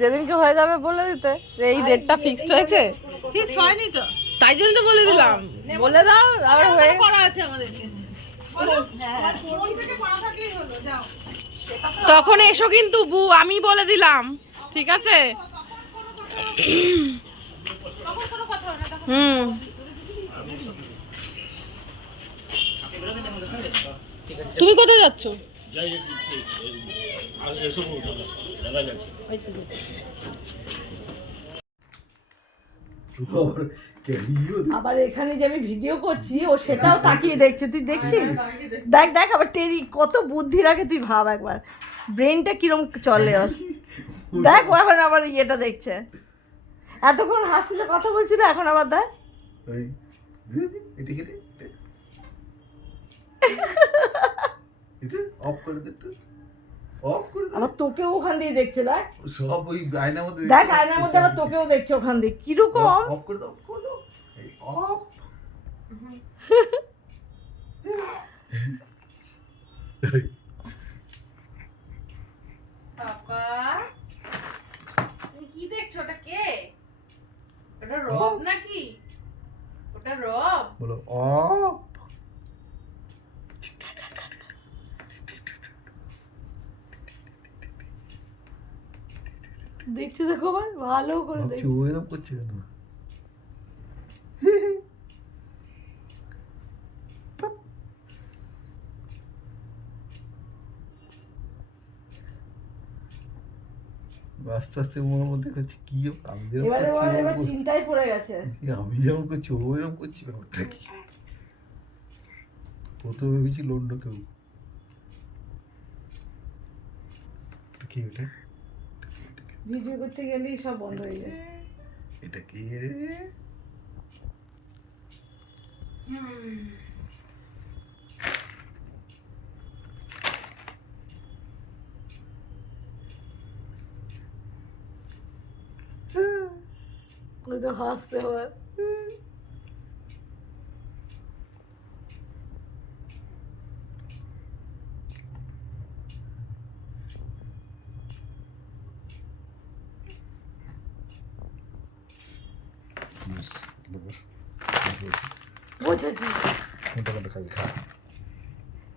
যেদিনকে হয়ে যাবে বলে দিতে যে এই ডেটটা ফিক্সড হয়েছে। Fixed হয়নি তো। তাই জন্য তো বলে দিলাম। বলে দাও আবার হয়ে করা আছে হলো যাও তখন এসো কিন্তু বু আমি বলে দিলাম ঠিক আছে? হুম। তুমি কোথায় যাচ্ছ? আবার এখানে যে আমি ভিডিও করছি ও সেটাও তাকিয়ে দেখছে তুই দেখছিস দেখ দেখ আবার টেরি কত বুদ্ধি রাখে তুই ভাব একবার ব্রেনটা কিরম চলে ওর দেখ ও এখন আবার ইয়েটা দেখছে এতক্ষণ হাসিলে কথা বলছিল এখন আবার দেখ এটা এটা? এটা অফ করে দে অফ করে দে। তোকেও ওখান দিয়ে দেখছে দেখ। সব ওই আয়নার মধ্যে দেখ আয়নার মধ্যে আবার তোকেও দেখছে ওখান দিয়ে। কীরকম? অফ করে দাও অফ করে দাও অফ পাপা তুমি কি দেখছ? ওটা কে? ওটা রব নাকি? ওটা রব। বলো অফ দেখছি দেখো ভাই ভালো করে দেখছি। ও এরকম করছে কেন? আস্তে আস্তে মনের মধ্যে করছি কি আমি যেরকম। চিন্তায় পড়ে গেছে। আমি যেমন করছি ও এরকম করছি ব্যাপারটা কি? প্রথমে ভেবেছি লন্ড কেউ কি এটা? ভিডিও করতে গেলেই সব বন্ধ হয়ে যায়। এটা কি তো হাসতে আবার। খা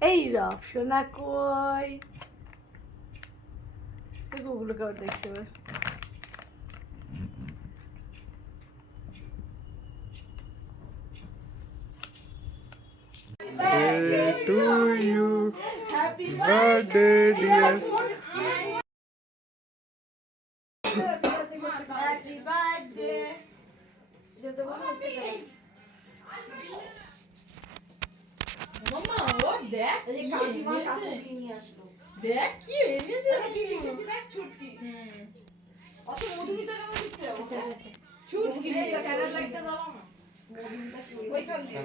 এই রব সোনা কই? ওগুলো কেউ দেখছে এবার। To you birthday dear. দেখ কি এনেছে দেখ ছুটকি। অত মধুমিতা কেন দিচ্ছে? ছুটকি। ক্যারেল লাইটটা জ্বালাও না। ওইখান দিয়ে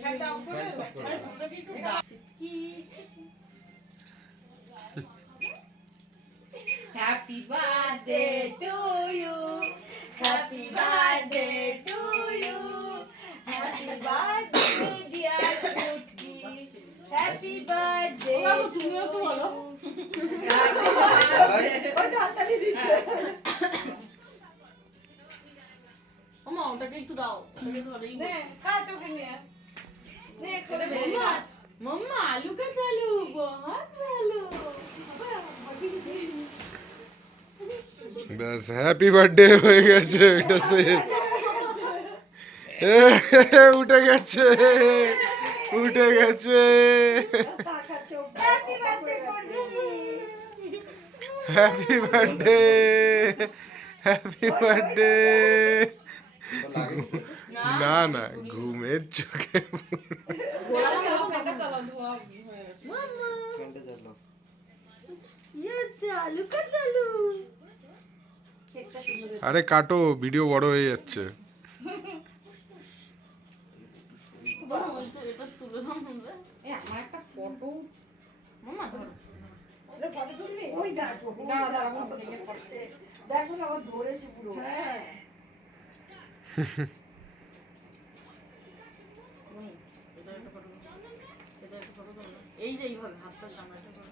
ফ্যানটা অফ করে লাইটটা Happy birthday to you. Happy birthday to you. Happy birthday dear Chutki. বলো ওই তো হাততালি দিচ্ছে ওটাকে একটু দাও। ওটাকে। নে কাট ওকে নিয়ে। নে করে ব্যাস হ্যাপি বার্থডে হয়ে গেছে এটা সে উঠে গেছে। উঠে গেছে। হ্যাপি বার্থডে হ্যাপি বার্থডে না না ঘুমের চোখে আরে কাটো ভিডিও বড় হয়ে যাচ্ছে। ফটো। মামা ধরো। ফটো তুলবি? ওই দেখো দাঁড়া দাঁড়া ফটো দেখে ফটো। দেখো না আমার ধরেছে পুরো। হ্যাঁ। এটা একটা ফটো এটা একটা ফটো করো এই যে এইভাবে হাতটা সামনে একটা করো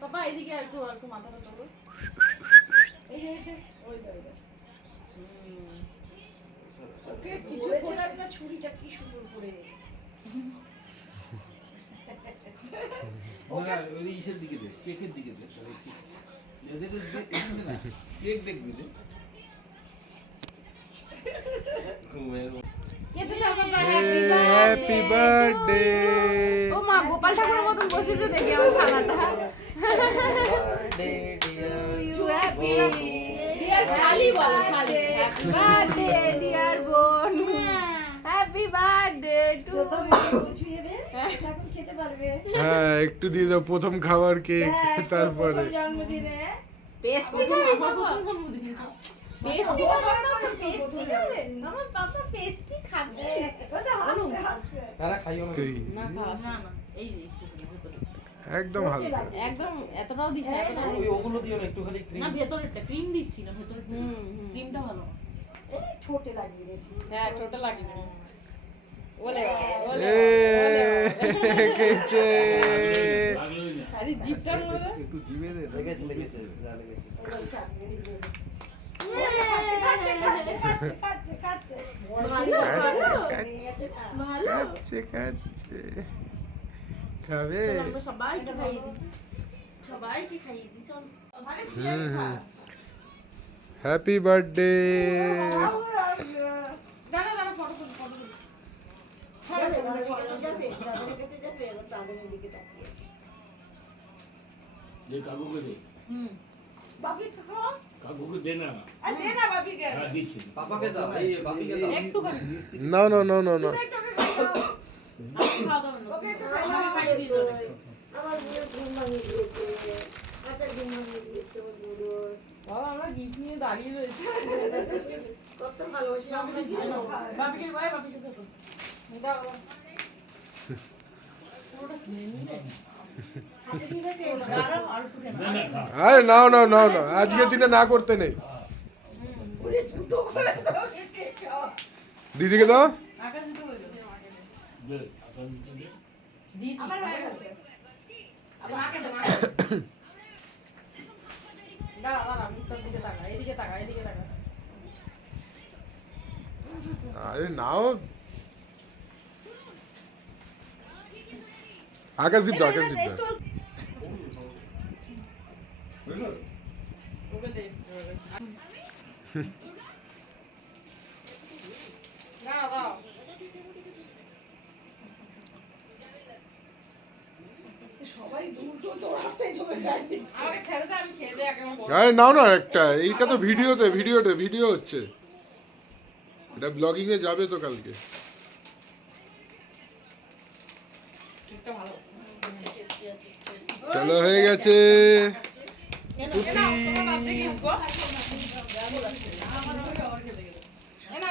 পাপা এদিকে একটু একটু মাথাটা তোলো এই যে, ওই যে। ওকে কিছু বলেছিলাম না ছুরিটা কি সুন্দর করে। না ওই ইসের দিকে দে কেকের দিকে দে ওই কেক। এদের দে- দে- এখানে না। কেক দেখবি দে ঘুমের কেটে দাও পাপা হ্যাপি বার্থডে ও মা গোপাল ঠাকুরের মতন বসেছে দেখি আমার ছানাটা। হ্যাপি ডিয়ার শালি বলো শালি। হ্যাপি বার্থডে ডিয়ার বোন। হ্যাপি বার্থডে টু ছুঁয়ে দে এখন খেতে পারবে। হ্যাঁ একটু দিয়ে দাও প্রথম খাবার কেক তারপরে। জন্মদিনে। পেস্ট্রি খাবে বাবা? পেস্ট্রি খাবে পেস্ট্রি খাবে? আমার পাপা পেস্ট্রি খাবে। ওই তো হাসছে হাসছে তারা খাইও না। না না এই যে একদম হালকা। একদম এতটাও দিস না এতটাও ওই ওগুলো দিও না একটু খালি ক্রিম না ভেতরেরটা ক্রিম দিচ্ছি না হুম। ক্রিমটা ভালো। এই ঠোঁটে লাগিয়ে দে হ্যাঁ ছোট। লাগিয়ে দেবো ওলে ওলে এ ওলে কেছে আরে জিপটার মধ্যে একটু জিভে দে লেগেছে লেগেছে যা লেগেছে। চাটনি দিয়ে খাবে চলো আমরা সবাইকে খাইয়ে দিই সবাইকে খাইয়ে দিই চল হুম হুম হ্যাপি বার্থডে দাঁড়া দাঁড়া ফটো তুল ফটো তুল দে কাকুকে দে বাপি খাও কাকুকে দে না আর দে না বাপিকে হ্যাঁ দিচ্ছি পাপাকে দাও এই বাপিকে দাও একটুখানি না না না বাবা আমরা গিফট নিয়ে দাঁড়িয়ে রয়েছি কত ভালোবাসি বাপিকে ভাই বাপিকে দেখো দাঁড়া দাঁড়াও আর নাও। না না খা আরে নাও নাও নাও। না আজকে দিনে না করতে নেই। দিদিকে দাও। আকাশ আকাশ আমার হয়ে গেছে আগে। দাঁড়া দাঁড়া মুখটার দিকে তাকা এদিকে তাকা এদিকে তাকা আরে নাও। দাও বুঝলো ওকে দে। দাঁড়া দাঁড়া সবাই দুটো দৌড়াতে চলে যায় আমাকে ছেড়ে দে আমি খেয়ে দে একেবারে বড় আরে নাও না একটা এইটা তো ভিডিওতে ভিডিওতে ভিডিও হচ্ছে। এটা ব্লগিং এ যাবে তো কালকে। চলো হয়ে গেছে।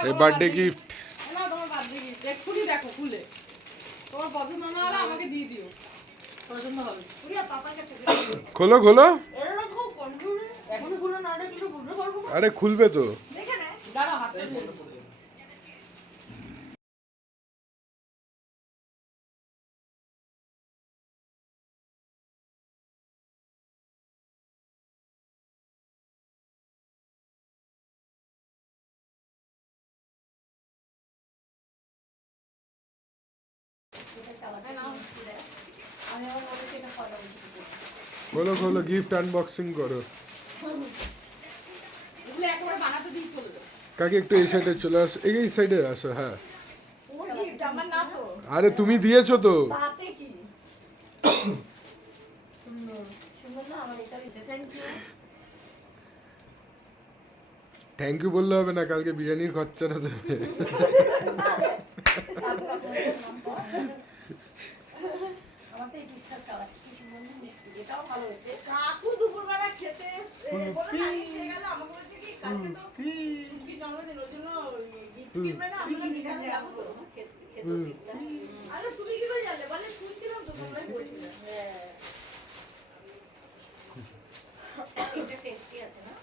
এই বার্থডে গিফট দেখো খুলে। তোমার পছন্দ না হলে আমাকে দিয়ে দিও। খোলো খোলো। এরা খুব কন্ট্রোলে এখন খুলে না রাখলে বুঝতে পারব না আরে খুলবে তো দাঁড়াও হাতটা ধরে খোলো খোলো গিফট আনবক্সিং করো। কাকে একটু এই সাইডে চলে আসো। এই সাইডে আসো হ্যাঁ। ওর গিফট আমার না তো। আরে তুমি দিয়েছ তো। তাতে কি? সুন্দর না? আমার এটা দিচ্ছে থ্যাংক ইউ থ্যাংক ইউ বললে হবে না কালকে বিরিয়ানির খরচাটা দেবে আমার তো এই পিসটার কালার কি সুন্দর এটাও ভালো হয়েছে। কাকু দুপুরবেলা খেতে বলে না খেয়ে গেল আমাকে বলছে কি কালকে তো ছুটকির জন্মদিন ওই জন্য গিফট কিনবে না আমরা বিকালে যাব। তো খেতে ঠিকঠাক আরে তুমি কি করে জানলে? বলে শুনছিলাম তো তোমরাই বলছিলে। এটা টেস্টি আছে না?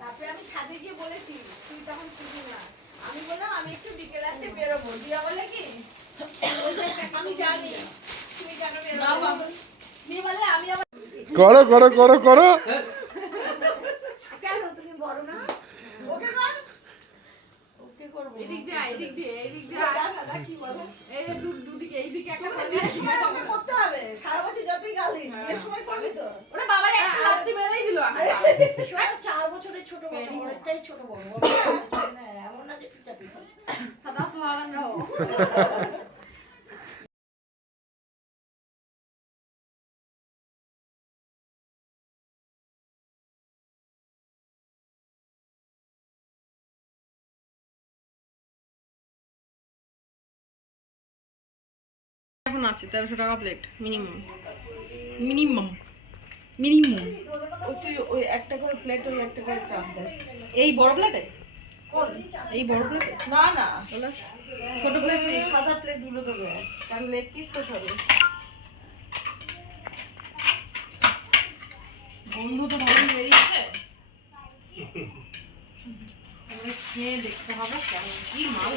তারপরে আমি ছাদে গিয়ে বলেছি তুই তখন ছিলি না। আমি বললাম আমি একটু বিকেলে আসতে বেরোবো। দিয়া বলে কি? আমি জানি। তুমি কেন বেরোবো? বলে আমি আবার করো করো করো করো কেন তুমি বড় না ওকে কর ওকে করব এদিক দিয়ে আয়, এদিক দিয়ে এদিক দিয়ে না, না, না, কি বলে এই যে দু- দুদিকে এইদিকে একটা তোকে তো বিয়ের সময় তোকে করতে হবে সারা বছর যতই গালিস বিয়ের সময় করবি তো ওরে বাবার একটা লাত্তি মেরেই দিল শোনো, চার বছরের ছোট বড় বড়টাই ছোট বড় বড় না, এমন না যে পিঠা পিঠা সাদা সোহাগা এখন আছে তেরোশো টাকা প্লেট মিনিমাম মিনিমাম মিনিমাম ওই তুই ওই একটা করে প্লেট ওই একটা করে চাপ দেয় এই বড় প্লেটে এই বড় প্লেটে না না। ছোট প্লেট ওই সাদা প্লেটগুলো তো দেয় কারণ লেগ পিস তো সবে বন্ধু তো ভালো বেরিয়েছে। খেয়ে দেখতে হবে কেমন কি মাল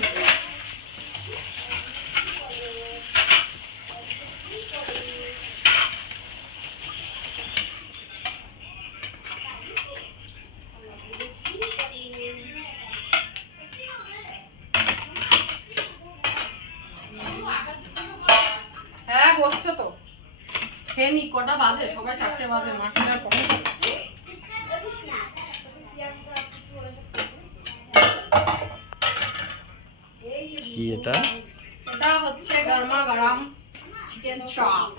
হ্যাঁ বসছে তো খেয়ে নি কটা বাজে? সবাই চারটে বাজে মাঠে আর কখন কি এটা? এটা হচ্ছে গরমা গরম চিকেন চপ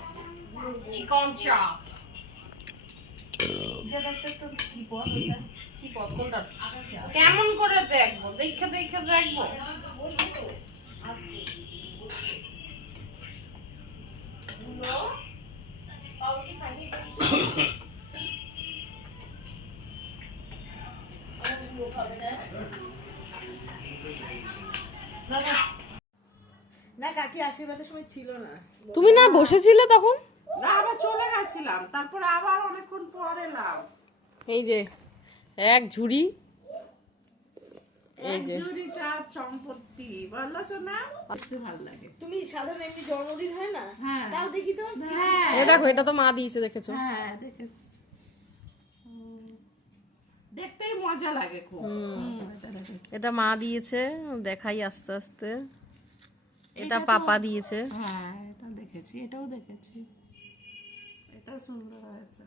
চিকন চপ কি পদ? কোনটা? কেমন করে দেখব? দেখে দেখে দেখব। না কাকি আশীর্বাদের সময় ছিল না। তুমি না বসেছিলে তখন? না আবার চলে গেছিলাম। তারপরে আবার অনেকক্ষণ পর এলাম। এই যে এক ঝুড়ি এই যে। চাপ সম্পত্তি বলছো না। আসতে ভালো লাগে। তুমি সাধারণ এমনি জন্মদিন হয় না? হ্যাঁ। তাও দেখি তো। হ্যাঁ। এ দেখো এটা তো মা দিয়েছে দেখেছ? হ্যাঁ দেখেছি। দেখতেই মজা লাগে খুব। এটা মা দিয়েছে দেখাই আস্তে আস্তে। এটা পাপা দিয়েছে। হ্যাঁ এটা দেখেছি এটাও দেখেছি। এটাও সুন্দর হয়েছে।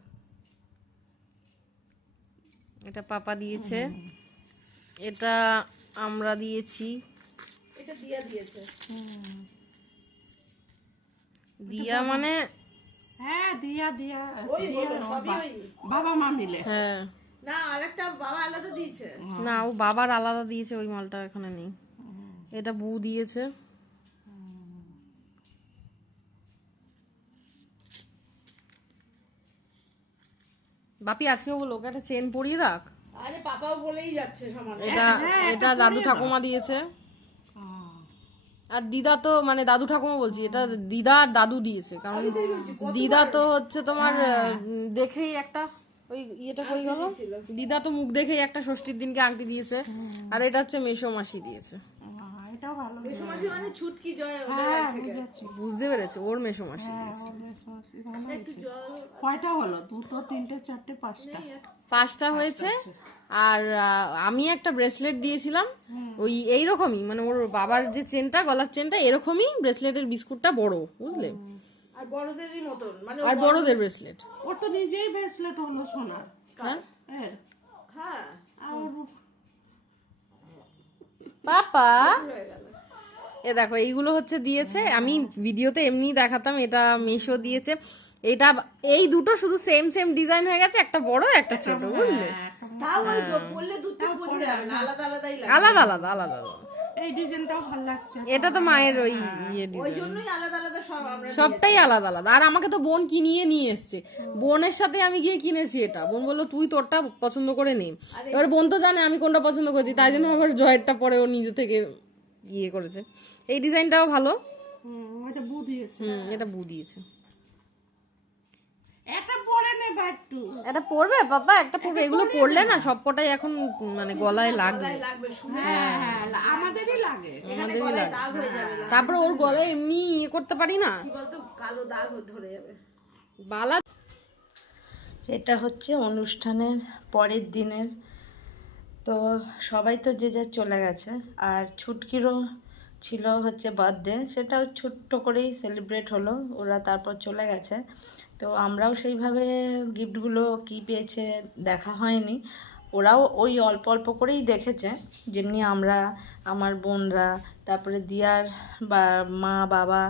এটা পাপা দিয়েছে। এটা আমরা দিয়েছি। এটা দিয়া দিয়েছে। দিয়া মানে হ্যাঁ দিয়া দিয়া বাবা। মা মিলে। হ্যাঁ। না আরেকটা বাবা আলাদা দিয়েছে। না ও বাবার আলাদা দিয়েছে ওই মালটা এখানে নেই। এটা বউ দিয়েছে। বাপি আজকেও বলো ওকে একটা চেন পরিয়ে রাখ। আরে পাপাও বলেই যাচ্ছে এটা এটা দাদু ঠাকুমা দিয়েছে। আর দিদা তো মানে দাদু ঠাকুমা বলছি এটা দিদা আর দাদু দিয়েছে কারণ দিদা তো হচ্ছে তোমার দেখেই একটা ওই ইয়েটা কই গেল। দিদা তো মুখ দেখেই একটা ষষ্ঠীর দিনকে আংটি দিয়েছে আর এটা হচ্ছে মেসো মাসি দিয়েছে। হ্যাঁ, মানে ছুটকি জয় ওদের হ্যাঁ বাড়ি থেকে। বুঝেছি বুঝতে পেরেছে ওর মেসো মাসি দিয়েছে একটু জল কয়টা হলো? দুটো তিনটে চারটে পাঁচটা? পাঁচটা হয়েছে। আর আমি একটা ব্রেসলেট দিয়েছিলাম। ওই এইরকমই মানে ওর বাবার যে চেনটা গলার চেনটা এরকমই ব্রেসলেটের বিস্কুটটা বড় বুঝলে? আর বড়দেরই মতন মানে আর বড়দের ব্রেসলেট। ওর তো নিজেই ব্রেসলেট হলো সোনার। হ্যাঁ? হ্যাঁ। আর পাপা? হয়ে এ দেখো এইগুলো হচ্ছে দিয়েছে। আমি ভিডিওতে এমনি দেখাতাম এটা মিশো দিয়েছে। এটা এই দুটো শুধু সেম সেম ডিজাইন হয়ে গেছে একটা বড় একটা ছোট বুঝলে? তাও ওই তো, বললে দূর থেকে বোঝা না আলাদা আলাদাই লাগে আলাদা আলাদা আলাদা আলাদা। এই ডিজাইনটাও ভালো লাগছে এটা তো মায়ের ওই ইয়ে ওই ডিজাইন। জন্যই আলাদা আলাদা সব আমরা সবটাই আলাদা আলাদা। আর আমাকে তো বোন কিনিয়ে নিয়ে এসছে। বোনের সাথে আমি গিয়ে কিনেছি এটা। বোন বলল তুই তোরটা পছন্দ করে নে। এবার বোন তো জানে আমি কোনটা পছন্দ করেছি তাই জন্য আবার জয়েরটা পরে ও নিজে থেকে ইয়ে করেছে। এই ডিজাইনটাও ভালো। এটা বু দিয়েছে। হুম এটা বু দিয়েছে। এটা পরে নে একটু। এটা পরবে? বাবা একটা পরবে। এগুলো পরলে না সবকটাই এখন মানে গলায় লাগবে। লাগবে হ্যাঁ। হ্যাঁ আমাদেরই লাগে। আমাদেরই লাগে। দাগ হয়ে যাবে তারপরে ওর গলায় এমনি ইয়ে করতে পারি না? কালো দাগ ধরে যাবে। বালা এটা হচ্ছে অনুষ্ঠানের পরের দিনের তো সবাই তো যে যার চলে গেছে। আর ছুটকিরও ছিল হচ্ছে বার্থডে সেটাও ছোট্ট করেই সেলিব্রেট হলো, ওরা তারপর চলে গেছে। তো আমরাও সেইভাবে গিফটগুলো কী পেয়েছে দেখা হয়নি। ওরাও ওই অল্প অল্প করেই দেখেছে, যেমনি আমরা, আমার বোনরা, তারপরে দিয়ার বা মা, বাবা,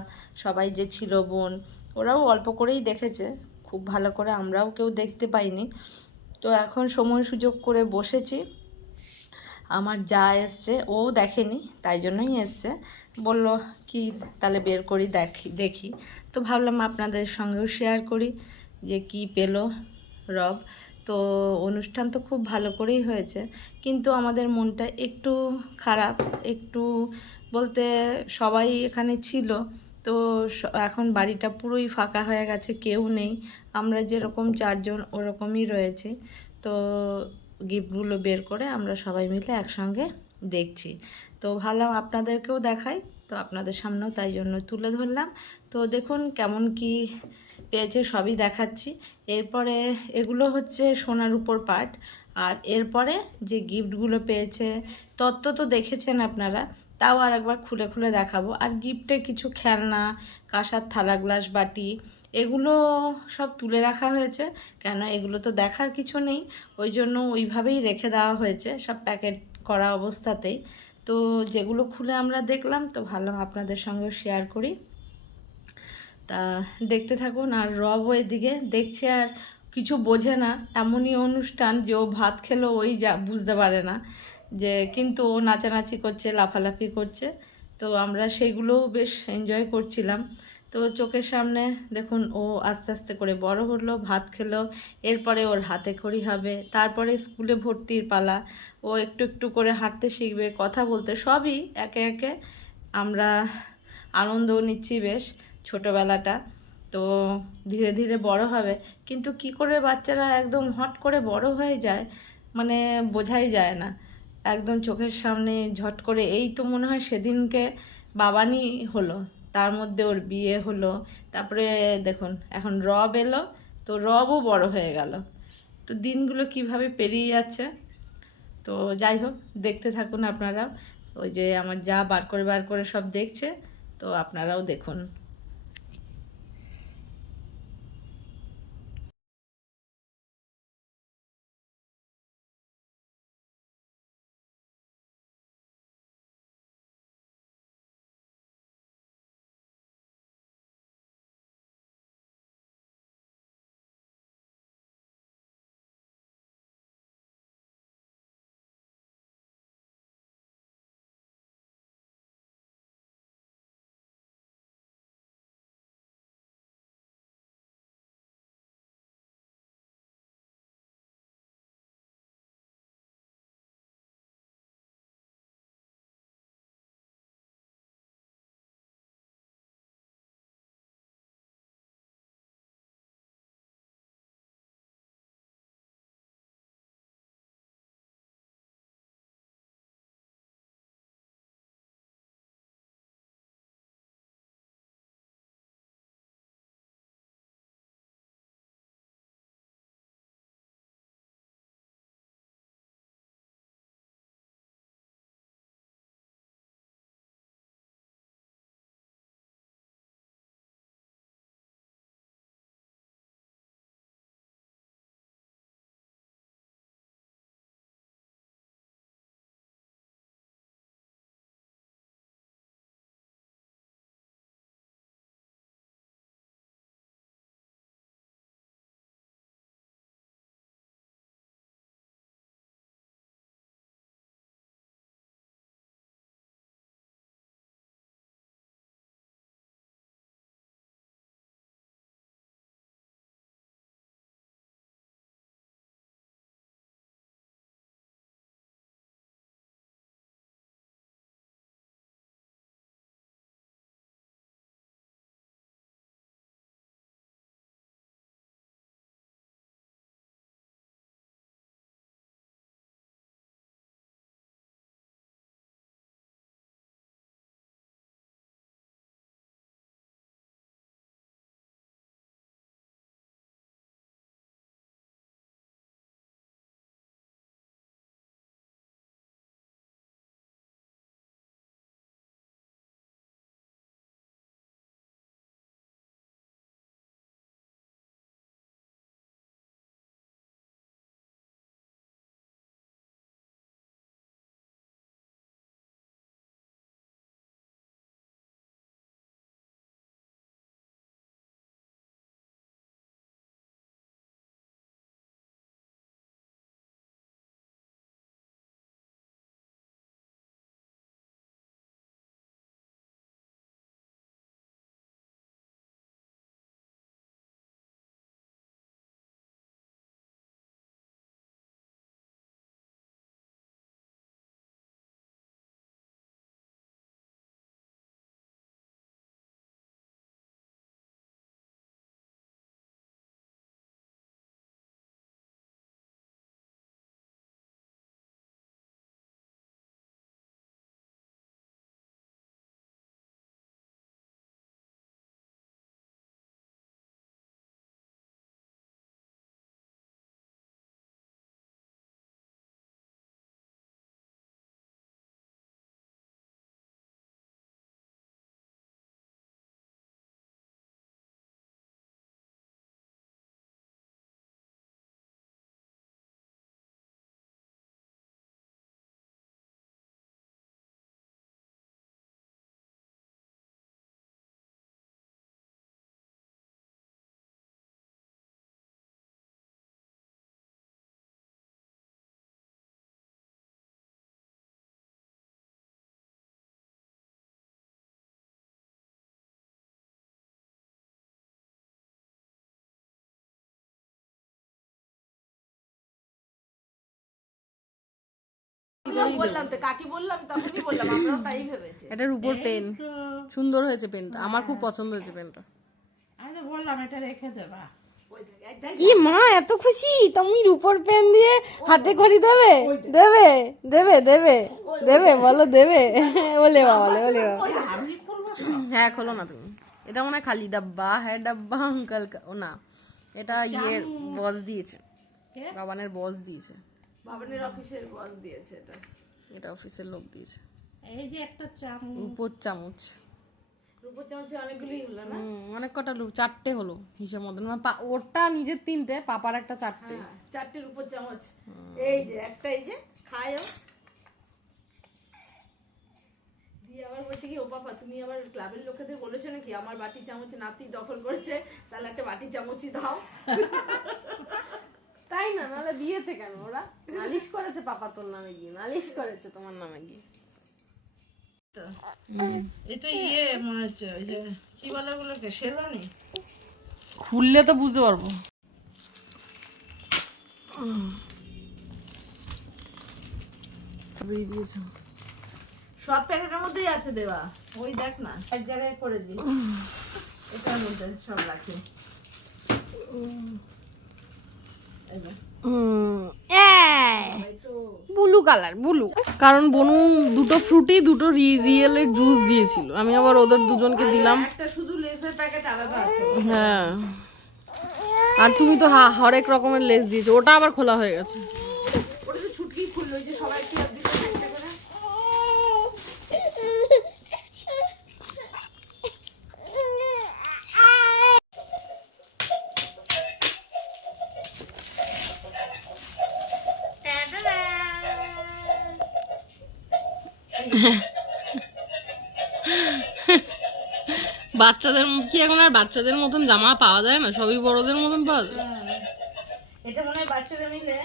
সবাই যে ছিল বোন, ওরাও অল্প করেই দেখেছে। খুব ভালো করে আমরাও কেউ দেখতে পাইনি। তো এখন সময় সুযোগ করে বসেছি। আমার যা এসছে, ও দেখেনি, তাই জন্যই এসছে। বলল, কি, তাহলে বের করি, দেখি দেখি। তো ভাবলাম আপনাদের সঙ্গেও শেয়ার করি, যে কি পেল রব। তো অনুষ্ঠান তো খুব ভালো করেই হয়েছে, কিন্তু আমাদের মনটা একটু খারাপ, একটু বলতে সবাই এখানে ছিল, তো এখন বাড়িটা পুরোই ফাঁকা হয়ে গেছে, কেউ নেই। আমরা যেরকম চারজন, ওরকমই রয়েছি। তো গিফটগুলো বের করে আমরা সবাই মিলে একসঙ্গে দেখছি। তো ভাবলাম আপনাদেরকেও দেখাই। তো আপনাদের সামনেও তাই জন্য তুলে ধরলাম। তো দেখুন কেমন কি পেয়েছে, সবই দেখাচ্ছি। এরপরে এগুলো হচ্ছে সোনার উপর পাট। আর এরপরে যে গিফটগুলো পেয়েছে, তত্ত্ব তো দেখেছেন আপনারা, তাও আর একবার খুলে খুলে দেখাবো। আর গিফটে কিছু খেলনা, কাঁসার থালা, গ্লাস, বাটি এগুলো সব তুলে রাখা হয়েছে। কেন এগুলো তো দেখার কিছু নেই। ওই জন্য ওইভাবেই রেখে দেওয়া হয়েছে সব প্যাকেট করা অবস্থাতেই। তো যেগুলো খুলে আমরা দেখলাম, তো ভালো আপনাদের সঙ্গেও শেয়ার করি। তা দেখতে থাকুন, আর রবও এদিকে দেখছে আর কিছু বোঝে না। এমনই অনুষ্ঠান যে ও ভাত খেলো, ওই যা বুঝতে পারে না। যে কিন্তু ও নাচানাচি করছে, লাফালাফি করছে। তো আমরা সেইগুলোও বেশ এনজয় করছিলাম। তো চোখের সামনে দেখুন, ও আস্তে আস্তে করে বড় হলো, ভাত খেলো, এরপরে ওর হাতে খড়ি হবে, তারপরে স্কুলে ভর্তির পালা। ও একটু একটু করে হাঁটতে শিখবে, কথা বলতে, সবই একে একে আমরা আনন্দও নিচ্ছি বেশ ছোটোবেলাটা। তো ধীরে ধীরে বড় হবে। কিন্তু কি করে বাচ্চারা একদম হট করে বড় হয়ে যায় মানে বোঝাই যায় না। একদম চোখের সামনে ঝট করে, এই তো মনে হয় সেদিনকে বাবানি হলো। তার মধ্যে ওর বিয়ে হলো। তারপরে দেখুন, এখন রব এলো, তো রবও বড় হয়ে গেল। তো দিনগুলো কীভাবে পেরিয়ে যাচ্ছে? তো যাই হোক, দেখতে থাকুন আপনারা ওই যে আমার যা বার করে বার করে সব দেখছে, তো আপনারাও দেখুন। আমিও বললাম তো কাকি বললাম তখনই বললাম আমরাও তাই ভেবেছি। এটার উপর পেন সুন্দর হয়েছে পেনটা আমার খুব পছন্দ হয়েছে পেনটা আমি তো বললাম এটা রেখে দেবা কি মা এত খুশি? তুমি রূপর পেন দিয়ে হাতে করি দেবে? দেবে? দেবে দেবে দেবে বলো দেবে। বলে বাবা বলে হ্যাঁ খোলো না তুমি। এটা মনে হয় খালি ডাব্বা। হ্যাঁ ডাব্বা আঙ্কাল ও না। এটা ইয়ে বস দিয়েছে। বাবানের বস দিয়েছে। ভবানীর অফিসের বস দিয়েছে এটা। এটা অফিসের লোক দিয়েছে। এই যে একটা চামচ। উপর চামচ। রূপোর চামচে অনেকগুলোই হলো না? হুম, অনেক কটা লোক চারটে হলো হিসেব মতন মানে পা- ওরটা নিজের তিনটে পাপার একটা চারটে। হ্যাঁ, চারটে রূপোর চামচ। এই যে একটা এই যে খায়ও। দিয়ে আবার বলছে কি ও পাপা তুমি আবার ক্লাবের লোকেদের বলেছ নাকি? আমার বাটি চামচ নাতি দখল করেছে তাহলে একটা বাটি চামচই দাও। তাই না? নাহলে দিয়েছে কেন ওরা? নালিশ করেছে পাপা তোর নামে গিয়ে। নালিশ করেছে তোমার নামে গিয়ে। এই তো ইয়ে মনে হচ্ছে কি বলে ওগুলোকে? শেরওয়ানি? খুললে তো বুঝতে পারব। সব প্যাকেটের মধ্যেই আছে দেওয়া। ওই দেখ না এক জায়গায় করে দিই। এটার মধ্যে সব রাখি। Blue colour blue. কারণ বনু দুটো ফ্রুটি দুটো রিয়েলের জুস দিয়েছিল। আমি আবার ওদের দুজনকে দিলাম। হ্যাঁ। আর তুমি তো হা হরেক রকমের লেস দিয়েছ। ওটা আবার খোলা হয়ে গেছে। বাচ্চাদের কি এখন আর বাচ্চাদের মতন জামা পাওয়া যায় না? সবই বড়দের মতন পাওয়া যায়? এটা মনে হয় বাচ্চারা মিলে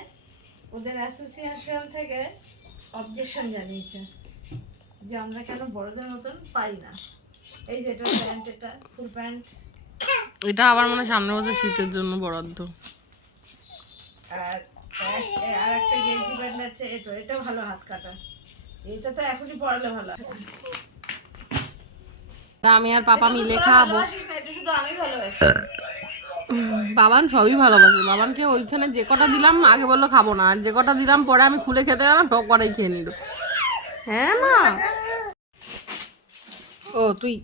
ওদের অ্যাসোসিয়েশন থেকে অবজেকশন জানিয়েছে যে আমরা কেন বড়দের মতন পাই না। এই যে এটা প্যান্ট এটা ফুল প্যান্ট। এটা আবার মানে সামনে বছর শীতের জন্য বরাদ্দ। আর আর একটা গেঞ্জি প্যান্ট আছে এটা এটা ভালো হাত কাটা। এটা তো এখনই পরালে ভালো। আমি আর পাপা মিলে খাব বাবান সবই ভালোবাসে। বাবানকে ওইখানে যে কটা দিলাম আগে বলল খাব না। আর যে কটা দিলাম পরে আমি খুলে খেতে গেলাম টক কটাই খেয়ে নিল। হ্যাঁ মা। ও তুই